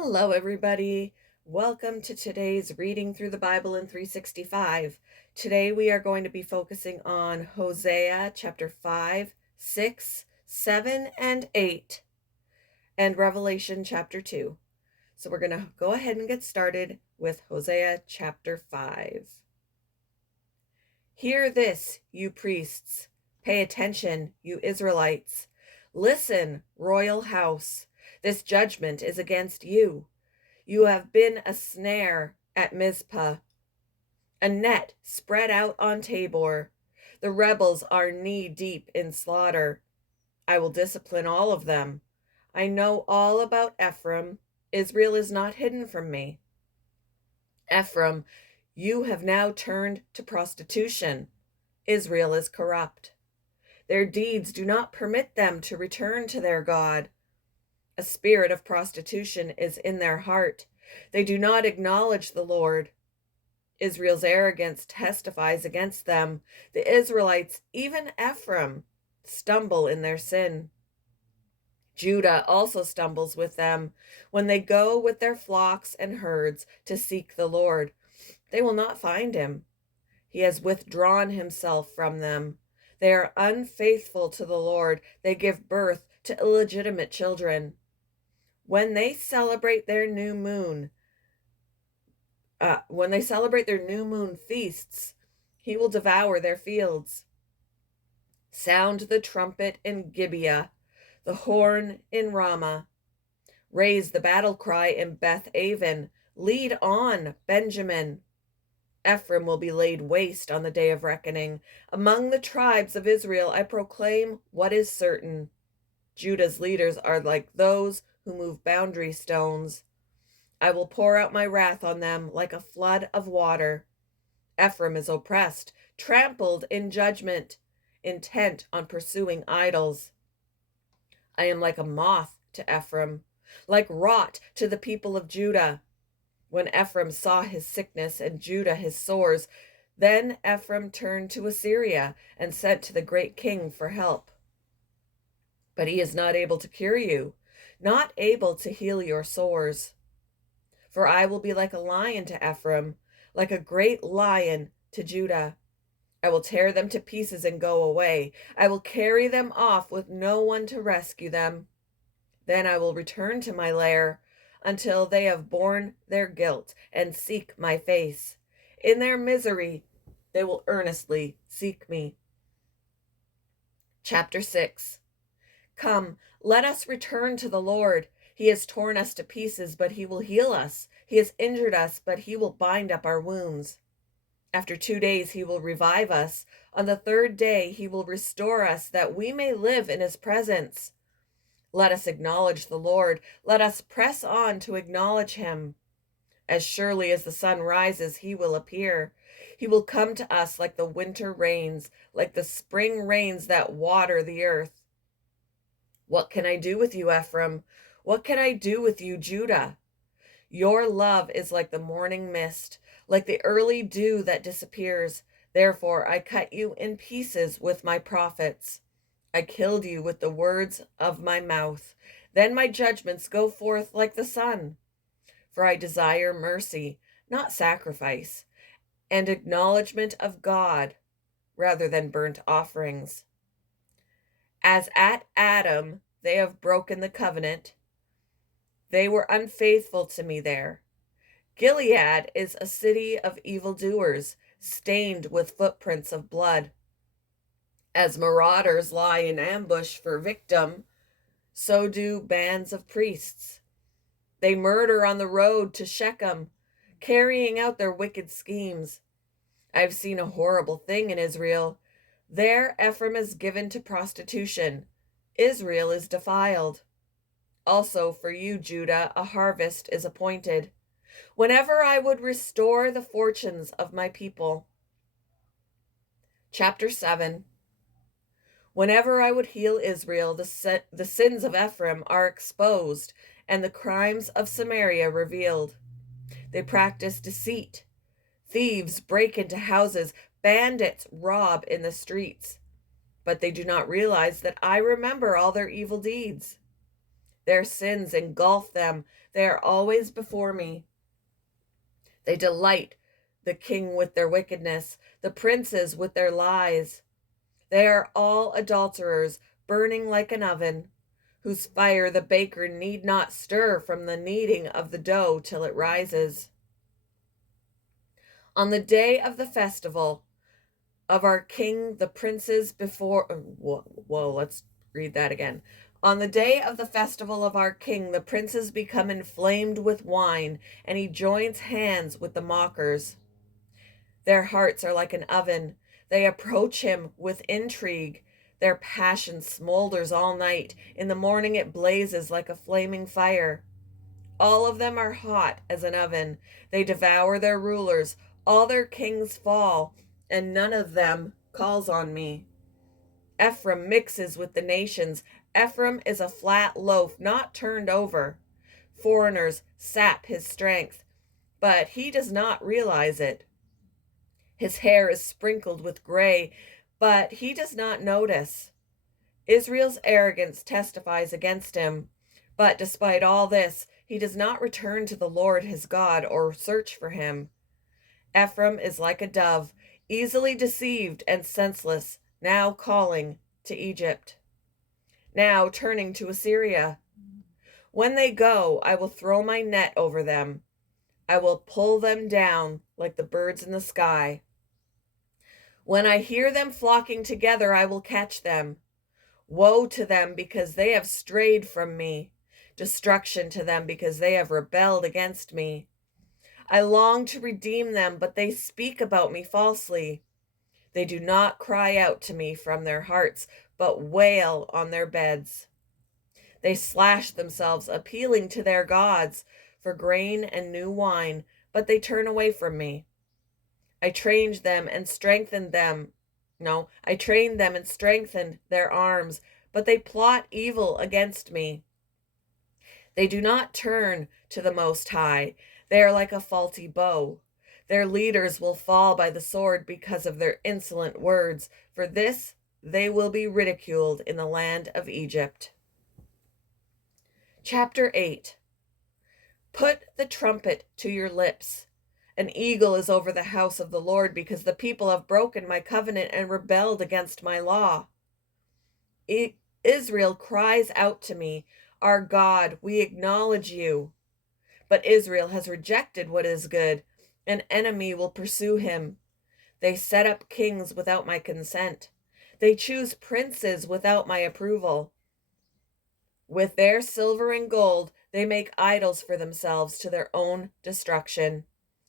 Hello, everybody. Welcome to today's Reading Through the Bible in 365. Today we are going to be focusing on Hosea chapter 5, 6, 7, and 8, and Revelation chapter 2. So we're going to go ahead and get started with Hosea chapter 5. Hear this, you priests. Pay attention, you Israelites. Listen, royal house. This judgment is against you. You have been a snare at Mizpah, a net spread out on Tabor. The rebels are knee-deep in slaughter. I will discipline all of them. I know all about Ephraim. Israel is not hidden from me. Ephraim, you have now turned to prostitution. Israel is corrupt. Their deeds do not permit them to return to their God. A spirit of prostitution is in their heart. They do not acknowledge the Lord. Israel's arrogance testifies against them. The Israelites, even Ephraim, stumble in their sin. Judah also stumbles with them. When they go with their flocks and herds to seek the Lord, they will not find him. He has withdrawn himself from them. They are unfaithful to the Lord. They give birth to illegitimate children. When they celebrate their new moon feasts, he will devour their fields. Sound the trumpet in Gibeah, the horn in Ramah. Raise the battle cry in Beth Aven. Lead on, Benjamin. Ephraim will be laid waste on the day of reckoning. Among the tribes of Israel, I proclaim what is certain. Judah's leaders are like those who move boundary stones. I will pour out my wrath on them like a flood of water. Ephraim is oppressed, trampled in judgment, intent on pursuing idols. I am like a moth to Ephraim, like rot to the people of Judah. When Ephraim saw his sickness and Judah his sores, then Ephraim turned to Assyria and sent to the great king for help. But he is not able to cure you, not able to heal your sores. For I will be like a lion to Ephraim, like a great lion to Judah. I will tear them to pieces and go away. I will carry them off with no one to rescue them. Then I will return to my lair until they have borne their guilt and seek my face. In their misery, they will earnestly seek me. Chapter 6. Come, let us return to the Lord. He has torn us to pieces, but he will heal us. He has injured us, but he will bind up our wounds. After 2 days, he will revive us. On the third day, he will restore us, that we may live in his presence. Let us acknowledge the Lord. Let us press on to acknowledge him. As surely as the sun rises, he will appear. He will come to us like the winter rains, like the spring rains that water the earth. What can I do with you, Ephraim? What can I do with you, Judah? Your love is like the morning mist, like the early dew that disappears. Therefore, I cut you in pieces with my prophets. I killed you with the words of my mouth. Then my judgments go forth like the sun. For I desire mercy, not sacrifice, and acknowledgement of God rather than burnt offerings. As at Adam, they have broken the covenant. They were unfaithful to me there. Gilead is a city of evildoers, stained with footprints of blood. As marauders lie in ambush for victim, so do bands of priests. They murder on the road to Shechem, carrying out their wicked schemes. I've seen a horrible thing in Israel. There Ephraim is given to prostitution. Israel is defiled. Also for you, Judah, a harvest is appointed, whenever I would restore the fortunes of my people. Chapter 7. Whenever I would heal Israel, the sins of Ephraim are exposed, and the crimes of Samaria revealed. They practice deceit. Thieves break into houses. Bandits rob in the streets. But they do not realize that I remember all their evil deeds. Their sins engulf them. They are always before me. They delight the king with their wickedness, the princes with their lies. They are all adulterers, burning like an oven, whose fire the baker need not stir from the kneading of the dough till it rises. On the day of the festival of our king, the princes before. Whoa, let's read that again. On the day of the festival of our king, the princes become inflamed with wine, and he joins hands with the mockers. Their hearts are like an oven. They approach him with intrigue. Their passion smolders all night. In the morning it blazes like a flaming fire. All of them are hot as an oven. They devour their rulers. All their kings fall, and none of them calls on me. Ephraim mixes with the nations. Ephraim is a flat loaf, not turned over. Foreigners sap his strength, but he does not realize it. His hair is sprinkled with gray, but he does not notice. Israel's arrogance testifies against him, but despite all this, he does not return to the Lord his God or search for him. Ephraim is like a dove, easily deceived and senseless, now calling to Egypt, now turning to Assyria. When they go, I will throw my net over them. I will pull them down like the birds in the sky. When I hear them flocking together, I will catch them. Woe to them because they have strayed from me. Destruction to them because they have rebelled against me. I long to redeem them, but they speak about me falsely. They do not cry out to me from their hearts, but wail on their beds. They slash themselves, appealing to their gods for grain and new wine, but they turn away from me. I trained them and strengthened them. No, I trained them and strengthened their arms, but they plot evil against me. They do not turn to the Most High. They are like a faulty bow. Their leaders will fall by the sword because of their insolent words. For this they will be ridiculed in the land of Egypt. Chapter 8. Put the trumpet to your lips. An eagle is over the house of the Lord, because the people have broken my covenant and rebelled against my law. Israel cries out to me, our God, we acknowledge you. But Israel has rejected what is good. An enemy will pursue him. They set up kings without my consent. They choose princes without my approval. With their silver and gold, they make idols for themselves to their own destruction.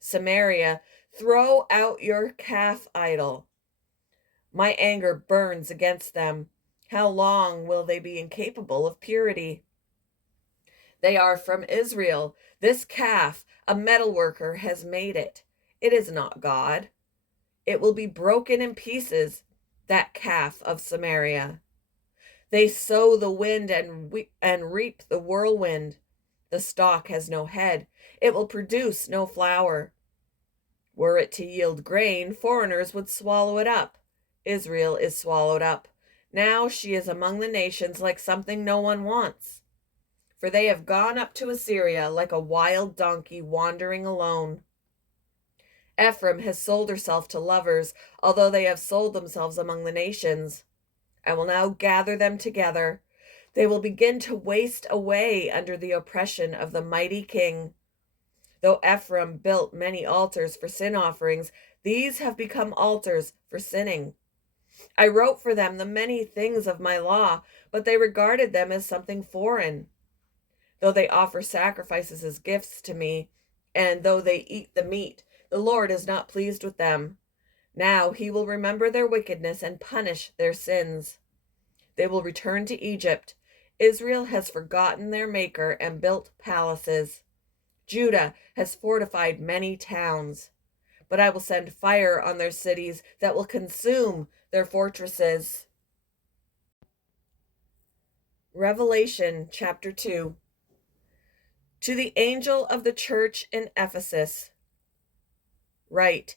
Samaria, throw out your calf idol. My anger burns against them. How long will they be incapable of purity? They are from Israel. This calf, a metalworker, has made it. It is not God. It will be broken in pieces, that calf of Samaria. They sow the wind and reap the whirlwind. The stalk has no head. It will produce no flower. Were it to yield grain, foreigners would swallow it up. Israel is swallowed up. Now she is among the nations like something no one wants. For they have gone up to Assyria like a wild donkey wandering alone. Ephraim has sold herself to lovers, although they have sold themselves among the nations. I will now gather them together. They will begin to waste away under the oppression of the mighty king. Though Ephraim built many altars for sin offerings, these have become altars for sinning. I wrote for them the many things of my law, but they regarded them as something foreign. Though they offer sacrifices as gifts to me, and though they eat the meat, the Lord is not pleased with them. Now he will remember their wickedness and punish their sins. They will return to Egypt. Israel has forgotten their Maker and built palaces. Judah has fortified many towns, but I will send fire on their cities that will consume their fortresses. Revelation chapter 2. To the angel of the church in Ephesus, write,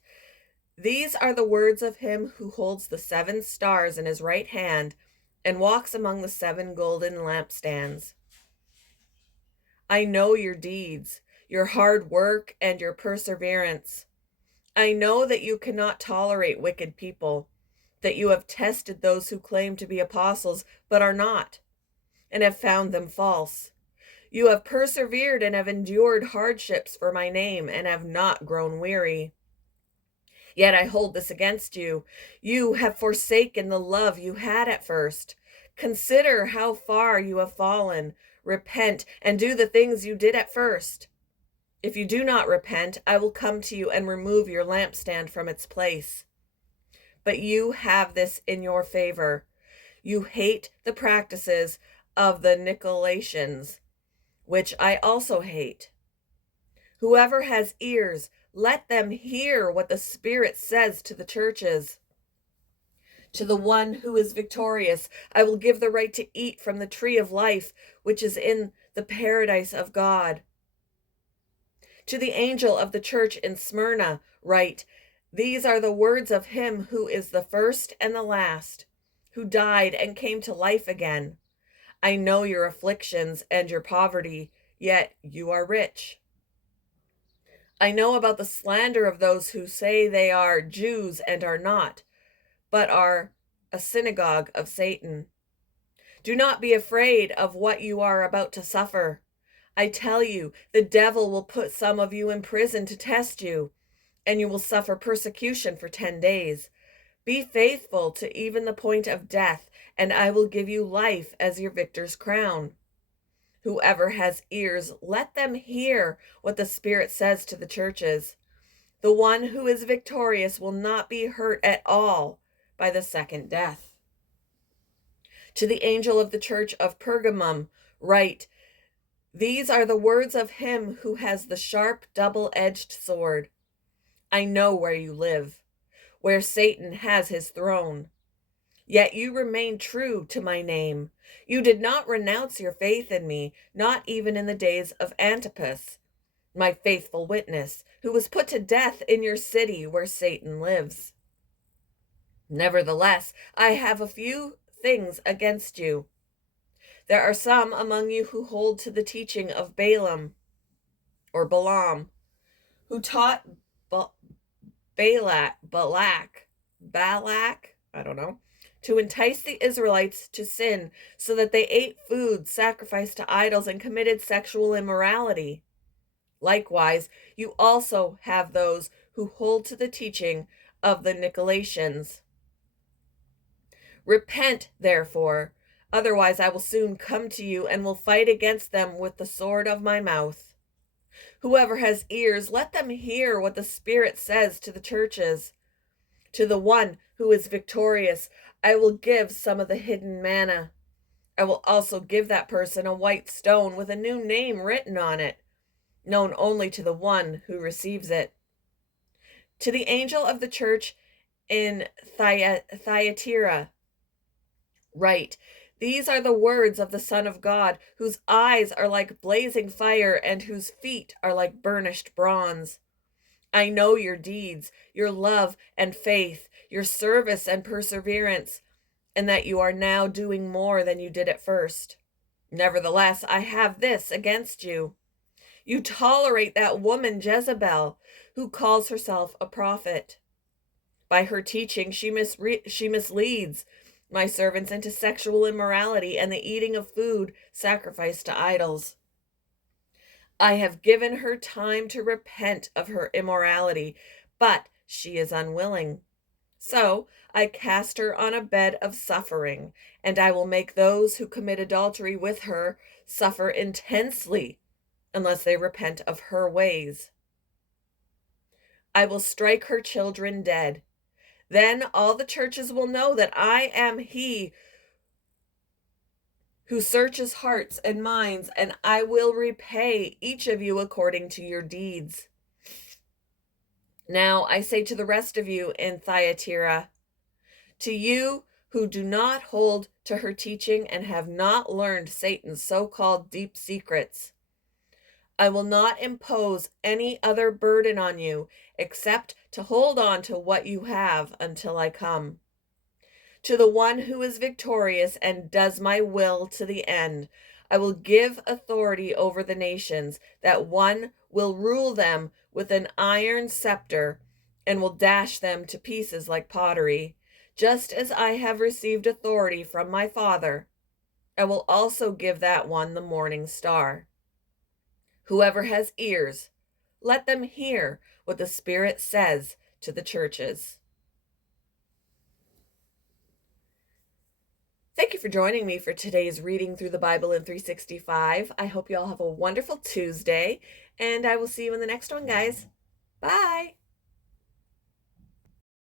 these are the words of him who holds the 7 stars in his right hand and walks among the 7 golden lampstands. I know your deeds, your hard work, and your perseverance. I know that you cannot tolerate wicked people, that you have tested those who claim to be apostles but are not, and have found them false. You have persevered and have endured hardships for my name and have not grown weary. Yet I hold this against you. You have forsaken the love you had at first. Consider how far you have fallen. Repent and do the things you did at first. If you do not repent, I will come to you and remove your lampstand from its place. But you have this in your favor. You hate the practices of the Nicolaitans, which I also hate. Whoever has ears, let them hear what the Spirit says to the churches. To the one who is victorious, I will give the right to eat from the tree of life, which is in the paradise of God. To the angel of the church in Smyrna, write, these are the words of him who is the first and the last, who died and came to life again. I know your afflictions and your poverty, yet you are rich. I know about the slander of those who say they are Jews and are not, but are a synagogue of Satan. Do not be afraid of what you are about to suffer. I tell you, the devil will put some of you in prison to test you, and you will suffer persecution for 10 days. Be faithful to even the point of death, and I will give you life as your victor's crown. Whoever has ears, let them hear what the Spirit says to the churches. The one who is victorious will not be hurt at all by the second death. To the angel of the church of Pergamum, write, these are the words of him who has the sharp, double-edged sword. I know where you live, where Satan has his throne. Yet you remain true to my name. You did not renounce your faith in me, not even in the days of Antipas, my faithful witness, who was put to death in your city where Satan lives. Nevertheless, I have a few things against you. There are some among you who hold to the teaching of Balaam, or Balaam, who taught Balak, I don't know, to entice the Israelites to sin so that they ate food sacrificed to idols and committed sexual immorality. Likewise, you also have those who hold to the teaching of the Nicolaitans. Repent, therefore, otherwise I will soon come to you and will fight against them with the sword of my mouth. Whoever has ears, let them hear what the Spirit says to the churches. To the one who is victorious, I will give some of the hidden manna. I will also give that person a white stone with a new name written on it, known only to the one who receives it. To the angel of the church in Thyatira, write, these are the words of the Son of God, whose eyes are like blazing fire and whose feet are like burnished bronze. I know your deeds, your love and faith, your service and perseverance, and that you are now doing more than you did at first. Nevertheless, I have this against you. You tolerate that woman Jezebel, who calls herself a prophet. By her teaching, she misleads my servants into sexual immorality and the eating of food sacrificed to idols. I have given her time to repent of her immorality, but she is unwilling. So I cast her on a bed of suffering, and I will make those who commit adultery with her suffer intensely unless they repent of her ways. I will strike her children dead. Then all the churches will know that I am he who searches hearts and minds, and I will repay each of you according to your deeds. Now I say to the rest of you in Thyatira, to you who do not hold to her teaching and have not learned Satan's so-called deep secrets, I will not impose any other burden on you except to hold on to what you have until I come. To the one who is victorious and does my will to the end, I will give authority over the nations, that one will rule them with an iron scepter and will dash them to pieces like pottery. Just as I have received authority from my Father, I will also give that one the morning star. Whoever has ears, let them hear what the Spirit says to the churches. Thank you for joining me for today's reading through the Bible in 365. I hope you all have a wonderful Tuesday, and I will see you in the next one, guys. Bye.